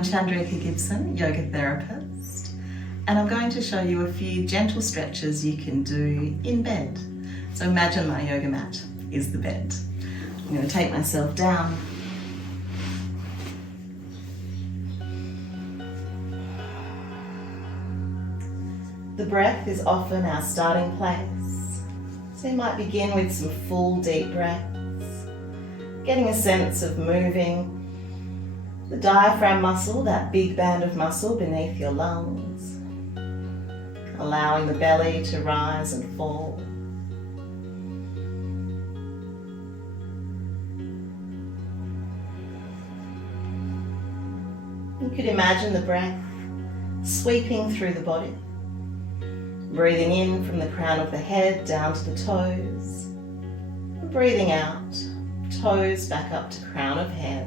I'm Chandrika Gibson, yoga therapist, and I'm going to show you a few gentle stretches you can do in bed. So imagine my yoga mat is the bed. I'm going to take myself down. The breath is often our starting place, so you might begin with some full deep breaths, getting a sense of moving the diaphragm muscle, that big band of muscle beneath your lungs, allowing the belly to rise and fall. You could imagine the breath sweeping through the body, breathing in from the crown of the head down to the toes, and breathing out, toes back up to crown of head.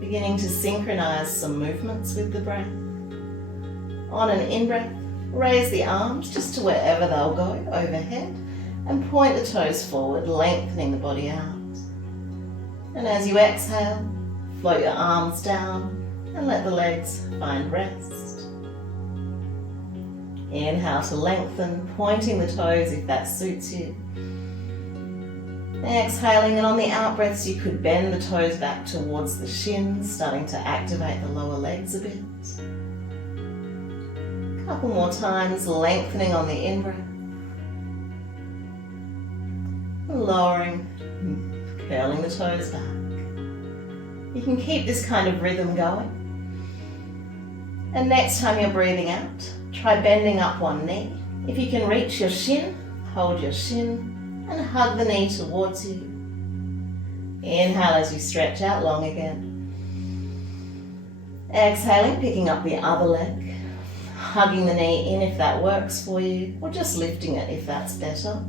Beginning to synchronize some movements with the breath. On an in-breath, raise the arms just to wherever they'll go overhead and point the toes forward, lengthening the body out. And as you exhale, float your arms down and let the legs find rest. Inhale to lengthen, pointing the toes if that suits you. Exhaling, and on the out breaths you could bend the toes back towards the shins, starting to activate the lower legs a bit. A couple more times, lengthening on the in-breath. Lowering, curling the toes back. You can keep this kind of rhythm going. And next time you're breathing out, try bending up one knee. If you can reach your shin, hold your shin and hug the knee towards you. Inhale as you stretch out long again. Exhaling, picking up the other leg, hugging the knee in if that works for you, or just lifting it if that's better.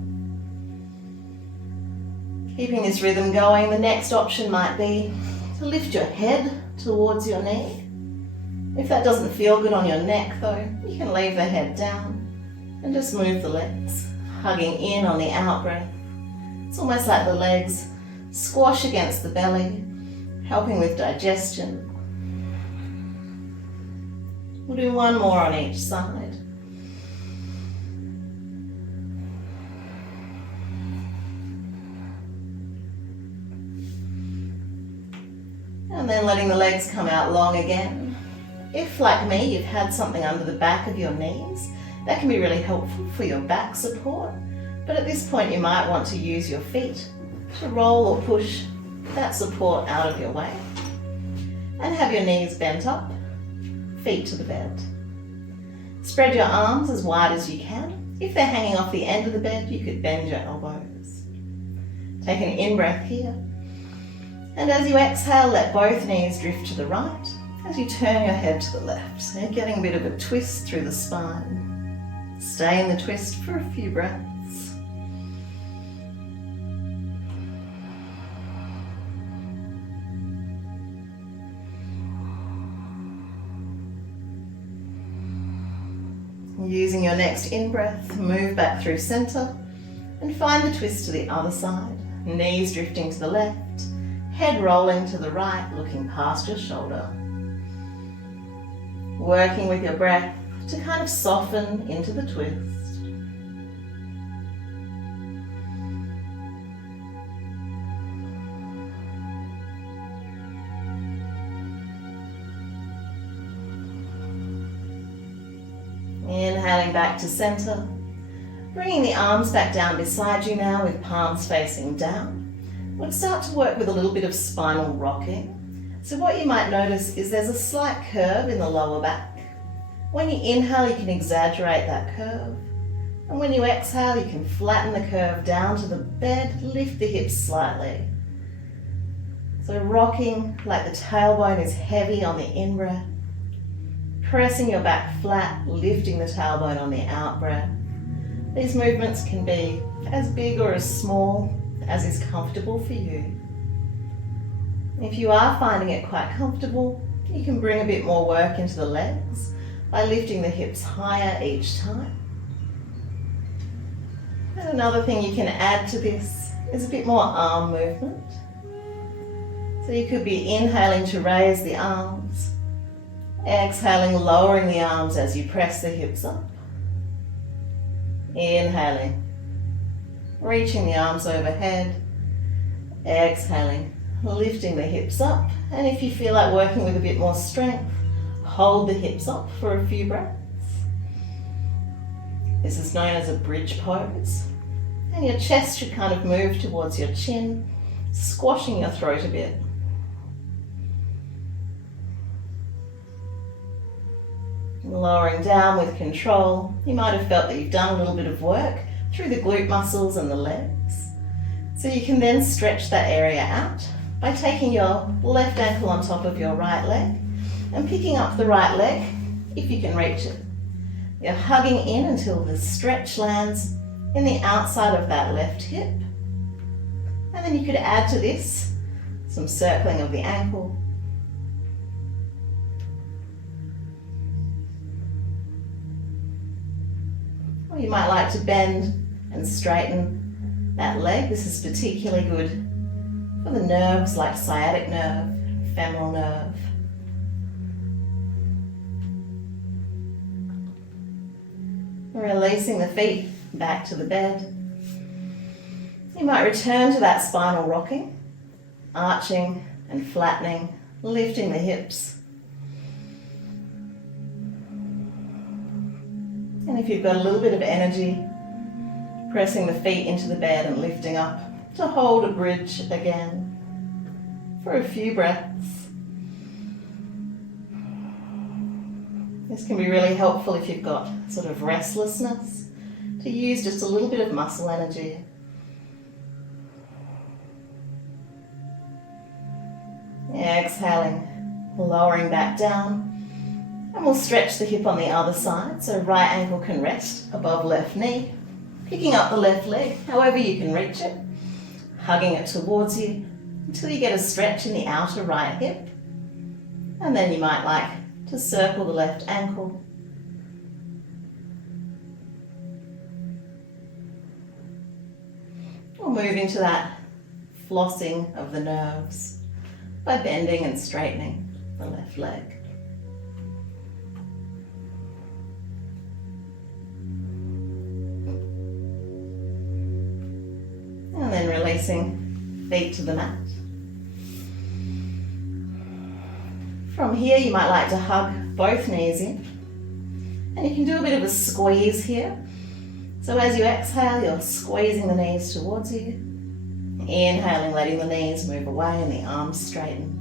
Keeping this rhythm going, the next option might be to lift your head towards your knee. If that doesn't feel good on your neck though, you can leave the head down and just move the legs, hugging in on the out breath. It's almost like the legs squash against the belly, helping with digestion. We'll do one more on each side. And then letting the legs come out long again. If, like me, you've had something under the back of your knees, that can be really helpful for your back support. But at this point, you might want to use your feet to roll or push that support out of your way. And have your knees bent up, feet to the bed. Spread your arms as wide as you can. If they're hanging off the end of the bed, you could bend your elbows. Take an in-breath here. And as you exhale, let both knees drift to the right as you turn your head to the left. So you're getting a bit of a twist through the spine. Stay in the twist for a few breaths. Using your next in-breath, move back through center and find the twist to the other side. Knees drifting to the left, head rolling to the right, looking past your shoulder. Working with your breath to kind of soften into the twist. Inhaling back to center, bringing the arms back down beside you now with palms facing down. We'll start to work with a little bit of spinal rocking. So what you might notice is there's a slight curve in the lower back. When you inhale, you can exaggerate that curve. And when you exhale, you can flatten the curve down to the bed, lift the hips slightly. So rocking like the tailbone is heavy on the in-breath. Pressing your back flat, lifting the tailbone on the out-breath. These movements can be as big or as small as is comfortable for you. If you are finding it quite comfortable, you can bring a bit more work into the legs by lifting the hips higher each time. And another thing you can add to this is a bit more arm movement. So you could be inhaling to raise the arms, exhaling, lowering the arms as you press the hips up. Inhaling, reaching the arms overhead, exhaling, lifting the hips up, and if you feel like working with a bit more strength, hold the hips up for a few breaths. This is known as a bridge pose, and your chest should kind of move towards your chin, squashing your throat a bit. Lowering down with control. You might have felt that you've done a little bit of work through the glute muscles and the legs. So you can then stretch that area out by taking your left ankle on top of your right leg and picking up the right leg if you can reach it. You're hugging in until the stretch lands in the outside of that left hip. And then you could add to this some circling of the ankle. Or you might like to bend and straighten that leg. This is particularly good for the nerves like sciatic nerve, femoral nerve. Releasing the feet back to the bed. You might return to that spinal rocking, arching and flattening, lifting the hips. And if you've got a little bit of energy, pressing the feet into the bed and lifting up to hold a bridge again for a few breaths. This can be really helpful if you've got sort of restlessness, to use just a little bit of muscle energy. Exhaling, lowering back down. And we'll stretch the hip on the other side, so right ankle can rest above left knee, picking up the left leg, however you can reach it, hugging it towards you until you get a stretch in the outer right hip. And then you might like to circle the left ankle. We'll move into that flossing of the nerves by bending and straightening the left leg. And then releasing feet to the mat. From here, you might like to hug both knees in. And you can do a bit of a squeeze here. So as you exhale, you're squeezing the knees towards you. Inhaling, letting the knees move away and the arms straighten.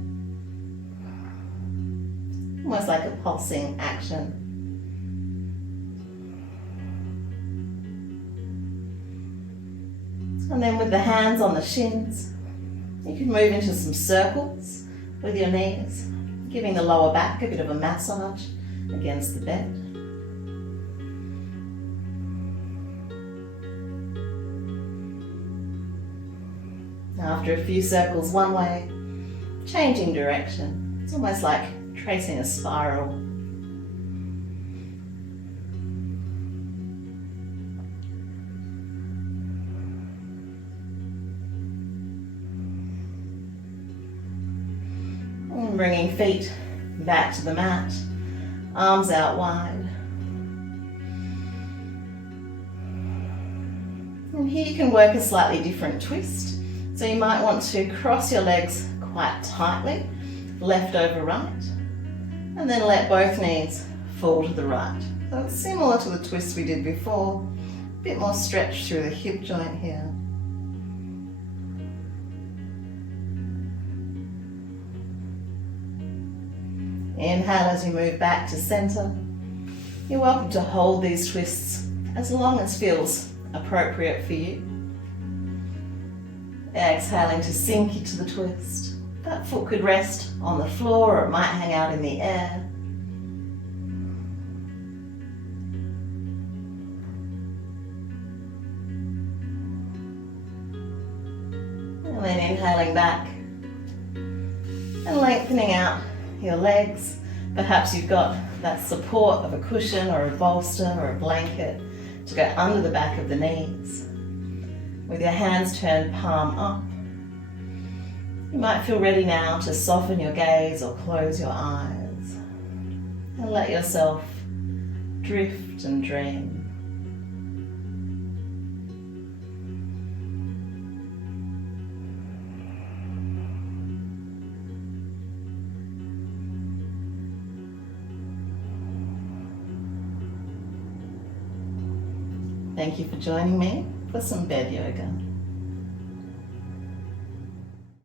Almost like a pulsing action. And then with the hands on the shins, you can move into some circles with your knees, giving the lower back a bit of a massage against the bed. After a few circles one way, changing direction. It's almost like tracing a spiral. And bringing feet back to the mat, arms out wide. And here you can work a slightly different twist. So you might want to cross your legs quite tightly, left over right, and then let both knees fall to the right. So it's similar to the twist we did before, a bit more stretch through the hip joint here. Inhale as you move back to center. You're welcome to hold these twists as long as feels appropriate for you. Exhaling to sink into the twist. That foot could rest on the floor or it might hang out in the air. And then inhaling back and lengthening out your legs. Perhaps you've got that support of a cushion or a bolster or a blanket to go under the back of the knees. with your hands turned palm up. You might feel ready now to soften your gaze or close your eyes and let yourself drift and dream. Thank you for joining me for some bed yoga.